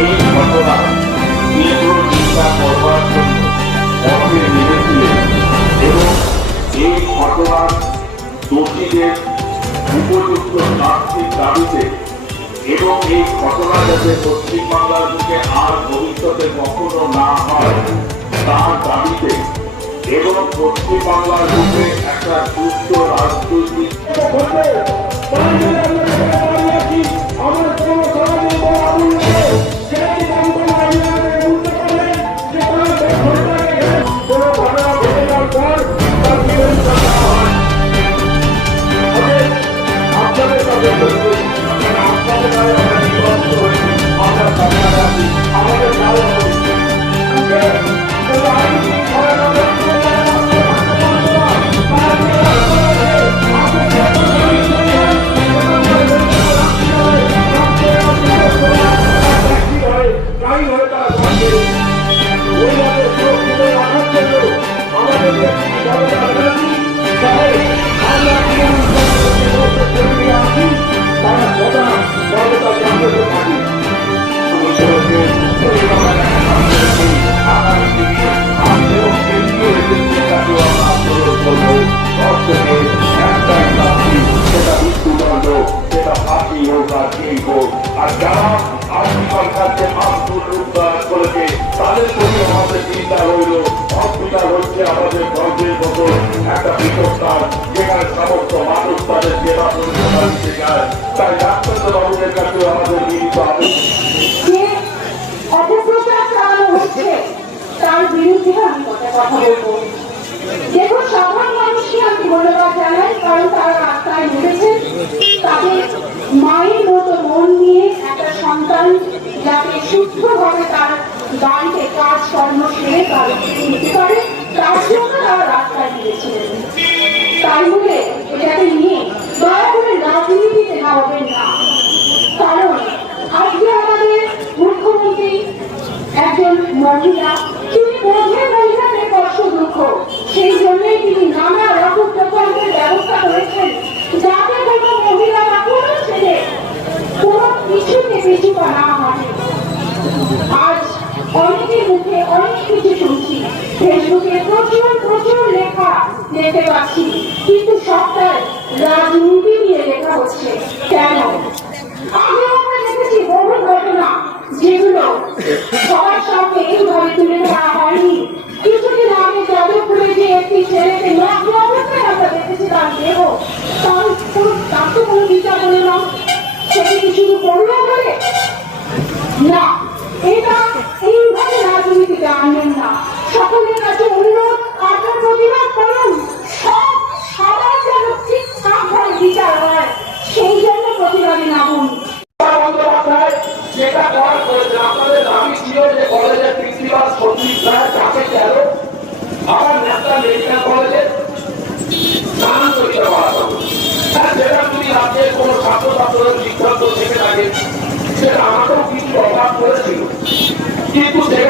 এই ঘটনা করবার এবং এই ঘটনার দোষীদের উপযুক্ত শাস্তির এবং এই ঘটনা যাতে পশ্চিমবাংলার বুকে আর ভবিষ্যতে কখনো না হয়, তার দাবিতে এবং পশ্চিম বাংলার রূপে একটা সুস্থ রাজনৈতিক আর যারা আজকাল কাছে আন্দোলন করেছে, তাদের প্রতি আমাদের চিন্তা রইল। হচ্ছে আমাদের গর্বের মতো একটা পৃথকতার যেখানে সমস্ত মানুষ তাদের সেবা কাছে আমাদের মিলিত অপপ্রচার আমি কথা বলব। জানাই, কারণ তারা রাস্তায় নেমেছেন তাদের মায়ের মতো সন্তান যাতে সুস্থভাবে তার বাড়িতে কাজ কর্ম সেরে তার নিতে পারে তার জন্য তারা রাস্তায় দিয়েছিলেন তাই বলে এটাকে নিয়ে দয়া করে রাজনীতিতে নামবেন না কারণ আজকে আমাদের মুখ্যমন্ত্রী একজন মহিলা তিনি বোঝেন মহিলাদের কষ্ট দুঃখ সেই জন্যই তিনি নানা রকম প্রকল্পের ব্যবস্থা করেছেন যাতে কোনো মহিলা বা কোনো ছেলে কোনো কিছুতে পিছু পা না হয় আজ অনেকের মুখে অনেক কিছু শুনছি। ফেসবুকে প্রচুর প্রচুর লেখা দেখতে পাচ্ছি। কিন্তু সবটাই রাজনীতি নিয়ে লেখা হচ্ছে। কেন? একটি বলে? না, এটা আনবেন না। সকলের কাছে অনুরোধ, আপনার প্রতিবাদ করুন। সব সবার যেন ঠিকঠাকভাবে বিচার হয়, সেই জন্য প্রতিবাদে নামুন কলেজের তাকে গেল আবার ন্যাশনাল মেডিকেল কলেজে স্থানান্তরিত করা হ্যাঁ যেটা যদি রাজ্যের কোনো ছাত্র ছাত্রদের সেটা আমাকেও কিছু অভাব করেছিল কিন্তু হাইকোর্ট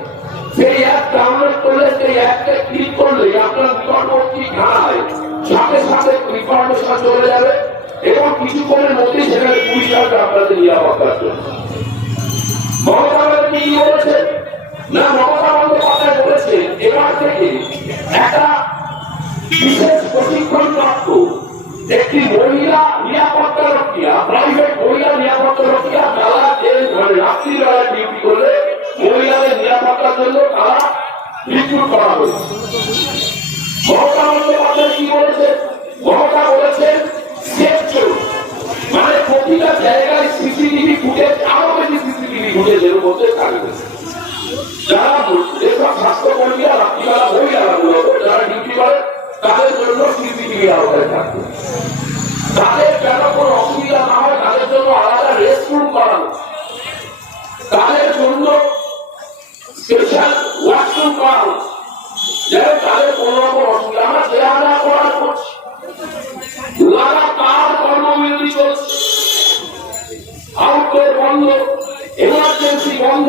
সেই অ্যাপ ডাউনলোড করলে, সেই অ্যাপটা ক্লিক করলে আপনার নিকটবর্তী থানায় সাথে সাথে ইনফরমেশন চলে যাবে এবং কিছুক্ষণের সেখানে পুলিশ আসবে আপনাদের মানে রাত্রিবেলা ডিউটি করলে মহিলাদের নিরাপত্তার জন্য তারা রিক্রুট করা হয়েছে। মমতা বন্দ্যোপাধ্যায় কি বলেছে? মমতা বলেছেন মানে প্রতিটা জায়গায় সিসিটিভি ফুটেজ, আরও বেশি সিসিটিভি ফুটেজের মধ্যে থাকবে। যারা স্পেশাল ওয়াশরুম করা হচ্ছে। যেন তাদের কোনো রকম অসুবিধা আমরা দেওয়া না করার করছি লাগাতার কর্মবিরতি চলছে। আউটডোর বন্ধ এমার্জেন্সি বন্ধ।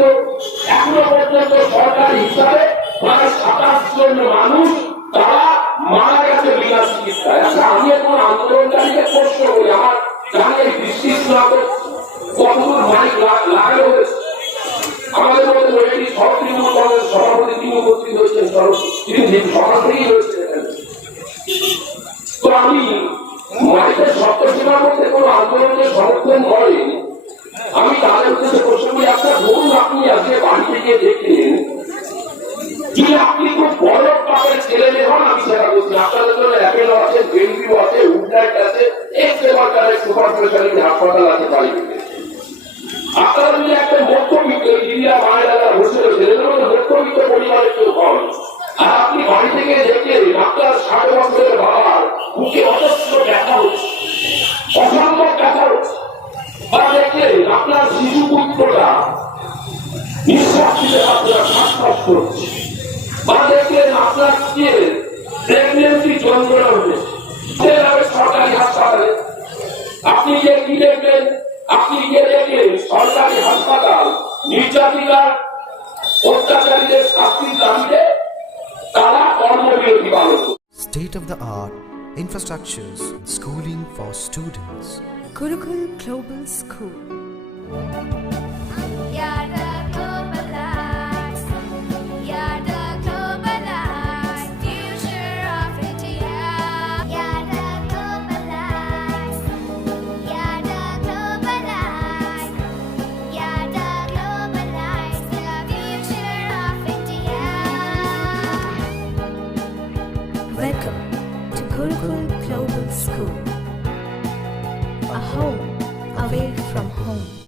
আচ্ছা আন্দোলনকারীকে প্রশ্ন করি, আমার জানি বৃষ্টি তিনি থেকেই তো আমি মধ্যে আন্দোলনকে সমর্থন আমি তাদের উদ্দেশ্যে করি আপনার ধরুন আপনি আজকে বাড়িতে গিয়ে দেখলেন আপনি খুব বড় ছেলে হন, আমি সেটা বলছি। আপনাদের জন্য অ্যাপেলো আছে আছে উডলাইট আছে সুপার স্পেশালিটি হাসপাতাল আছে বাড়িতে আপনারা যদি একটা মধ্যবিত্ত দিদিরা মায়েরা যারা বসে শ্বাসকষ্ট হচ্ছে বা দেখলেন আপনার স্ত্রীর প্রেগনেন্সি যন্ত্রণা হচ্ছে সেভাবে সরকারি হাসপাতালে আপনি যে কি দেখবেন আপনি গিয়ে দেখলেন সরকারি হাসপাতাল নির্যাতিকা অত্যাচারীদের শাস্তির দাবিতে তারা কর্মবিরতি পালন করছে। State of the art infrastructures, schooling for students. Gurukul Global School.